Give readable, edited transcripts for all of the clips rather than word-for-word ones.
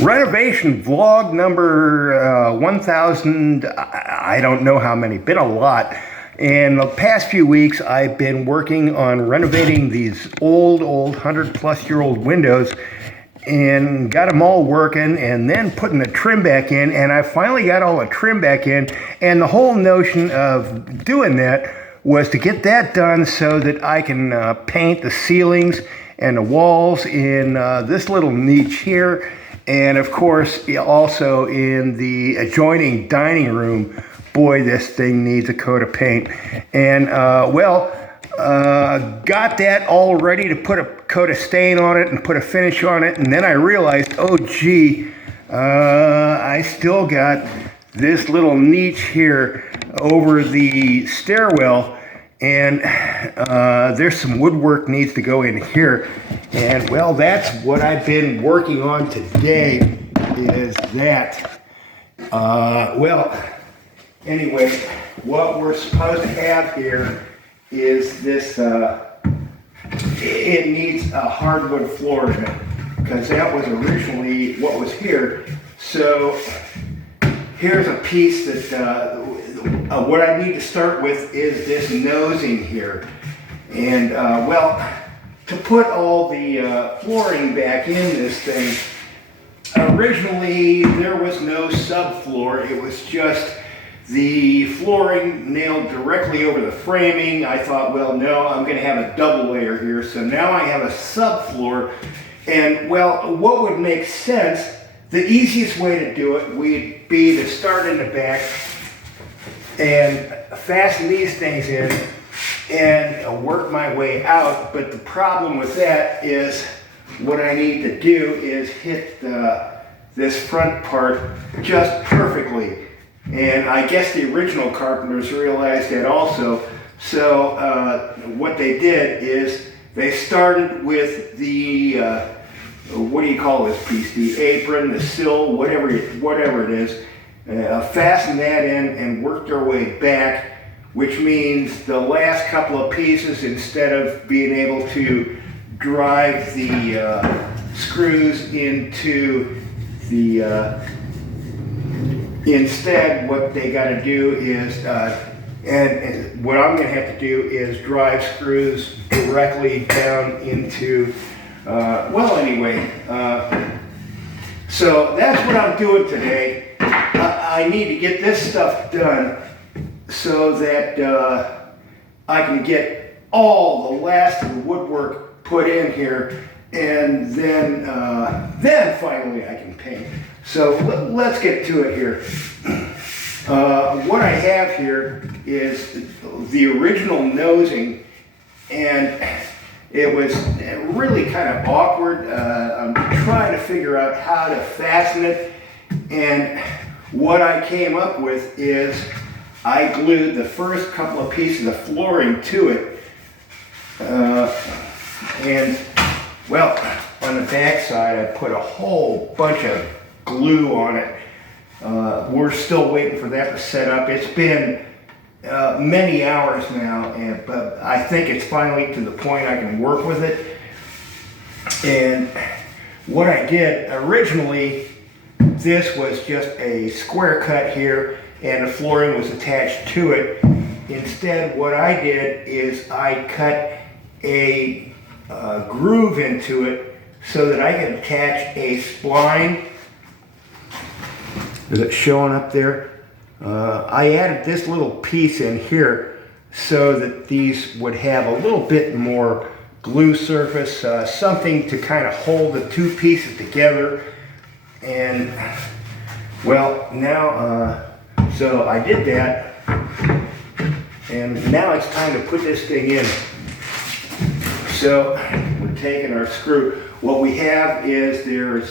Renovation vlog number 1000, I don't know how many, been a lot. In the past few weeks, I've been working on renovating these old 100-plus-year-old windows and got them all working and then putting the trim back in, and I finally got all the trim back in, and the whole notion of doing that was to get that done so that I can paint the ceilings and the walls in this little niche here. And of course, also in the adjoining dining room, boy, this thing needs a coat of paint. And got that all ready to put a coat of stain on it and put a finish on it. And then I realized, oh gee, I still got this little niche here over the stairwell. And there's some woodwork needs to go in here. And well, that's what I've been working on today, is that. Anyway, what we're supposed to have here is this, it needs a hardwood floor in it, because that was originally what was here. So here's a piece that, what I need to start with is this nosing here. And to put all the flooring back in this thing, originally there was no subfloor. It was just the flooring nailed directly over the framing. I thought, well, no, I'm going to have a double layer here. So now I have a subfloor. And well, what would make sense, the easiest way to do it would be to start in the back and fasten these things in and work my way out. But the problem with that is what I need to do is hit this front part just perfectly. And I guess the original carpenters realized that also. So what they did is they started with the, what do you call this piece? The apron, the sill, whatever it is. Fasten that in and work their way back, which means the last couple of pieces, instead of being able to drive the screws into the, instead what they got to do is, and what I'm going to have to do is drive screws directly down into, so that's what I'm doing today. I need to get this stuff done so that I can get all the last of the woodwork put in here, and then finally I can paint. So let's get to it here. What I have here is the original nosing, and it was really kind of awkward. I'm trying to figure out how to fasten it, and what I came up with is I glued the first couple of pieces of flooring to it, and well, on the back side I put a whole bunch of glue on it. We're still waiting for that to set up. It's been many hours now, but I think it's finally to the point I can work with it. And what I did originally, this was just a square cut here and the flooring was attached to it. Instead, what I did is I cut a groove into it so that I could attach a spline. Is it showing up there? I added this little piece in here so that these would have a little bit more glue surface, something to kind of hold the two pieces together. And well, now, so I did that, and now it's time to put this thing in. So we're taking our screw. What we have is there's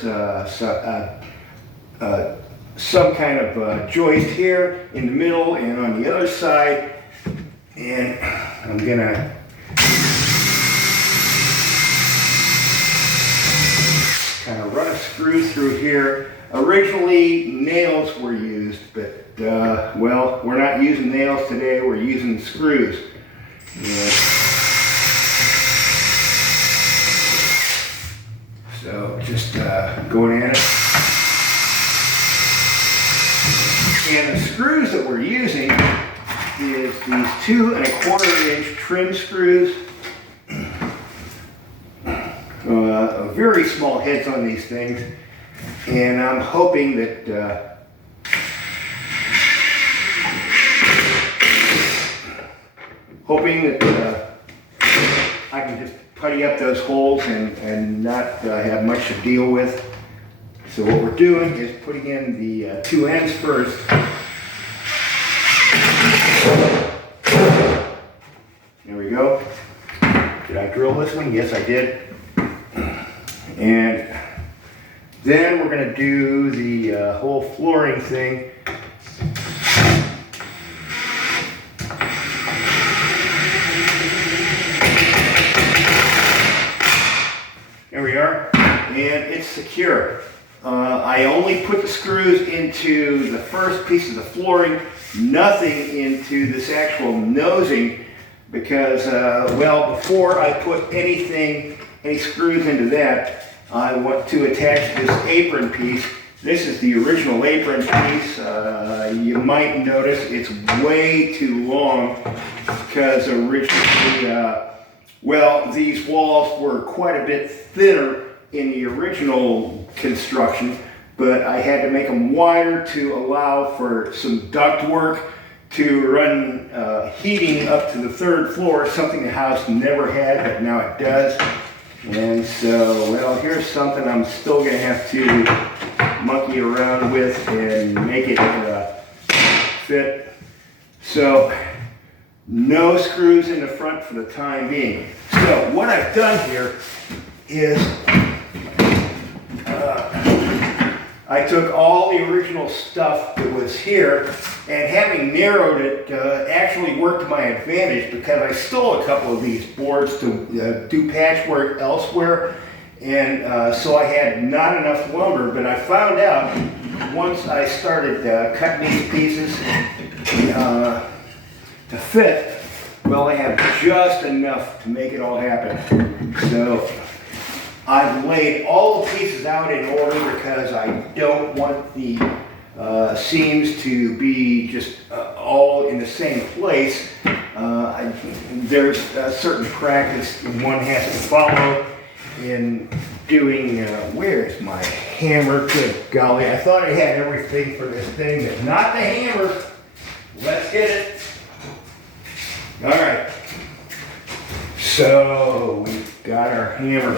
some kind of joist here in the middle and on the other side, and I'm gonna kind of run a screw through here. Originally nails were used, but well, we're not using nails today, we're using screws. So just going at it. And the screws that we're using is these 2 1/4 inch trim screws. Very small heads on these things, and I'm hoping that I can just putty up those holes and not have much to deal with. So what we're doing is putting in the 2 ends first. There we go. Did I drill this one? Yes, I did. And then we're going to do the whole flooring thing. There we are, and it's secure. I only put the screws into the first piece of the flooring, nothing into this actual nosing, because, well, before I put any screws into that, I want to attach this apron piece. This is the original apron piece. You might notice it's way too long because originally, well, these walls were quite a bit thinner in the original construction, but I had to make them wider to allow for some duct work to run heating up to the 3rd floor, something the house never had, but now it does. And so, well, here's something I'm still going to have to monkey around with and make it fit. So, no screws in the front for the time being. So, what I've done here is I took all the original stuff that was here, and having narrowed it actually worked to my advantage because I stole a couple of these boards to do patchwork elsewhere, and so I had not enough lumber, but I found out once I started cutting these pieces to fit, well, I have just enough to make it all happen. So I've laid all the pieces out in order because I don't want the seams to be just all in the same place. There's a certain practice one has to follow in doing, where's my hammer? Good golly, I thought I had everything for this thing, but not the hammer. Let's get it. All right, so we've got our hammer.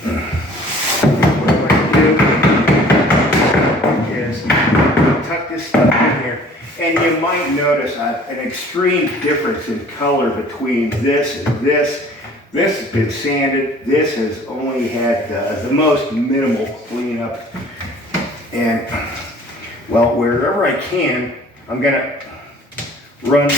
What I'm going to do is tuck this stuff in here, and you might notice an extreme difference in color between this and this. This has been sanded. This has only had the most minimal cleanup. And, well, wherever I can, I'm going to run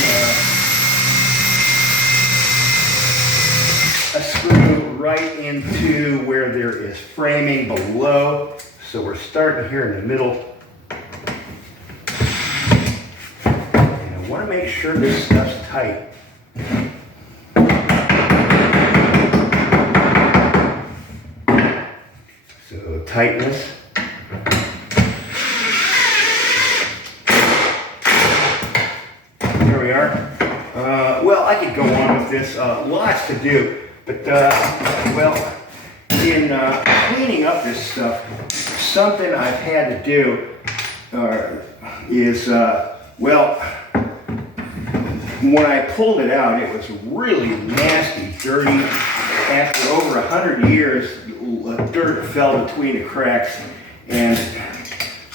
a screw right into where there is framing below. So we're starting here in the middle. And I want to make sure this stuff's tight. So tightness. There we are. Well, I could go on with this. Lots to do. But, well, in cleaning up this stuff, something I've had to do is, well, when I pulled it out, it was really nasty, dirty. After over 100 years, dirt fell between the cracks. And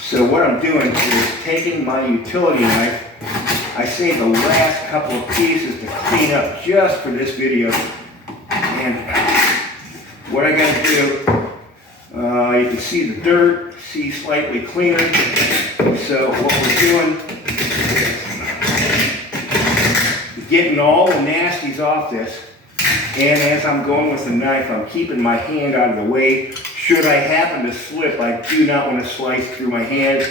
so what I'm doing is taking my utility knife. I saved the last couple of pieces to clean up just for this video. And what I got to do, you can see the dirt, see slightly cleaner. So what we're doing is getting all the nasties off this. And as I'm going with the knife, I'm keeping my hand out of the way. Should I happen to slip, I do not want to slice through my hand.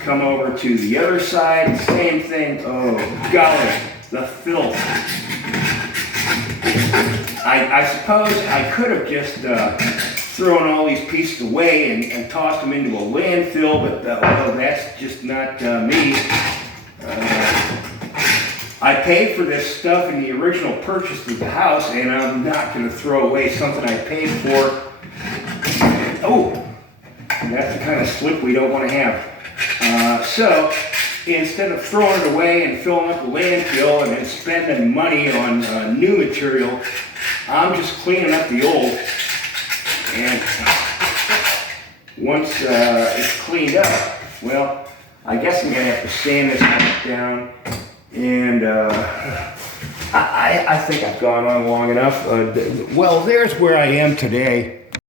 Come over to the other side, same thing. Oh golly, the filth. I suppose I could have just throwing all these pieces away and toss them into a landfill, but well, that's just not me. I paid for this stuff in the original purchase of the house, and I'm not going to throw away something I paid for. Oh, that's the kind of slip we don't want to have. So instead of throwing it away and filling up the landfill and then spending money on new material, I'm just cleaning up the old. And once it's cleaned up, well, I guess I'm going to have to sand this down. And I think I've gone on long enough. Well, there's where I am today.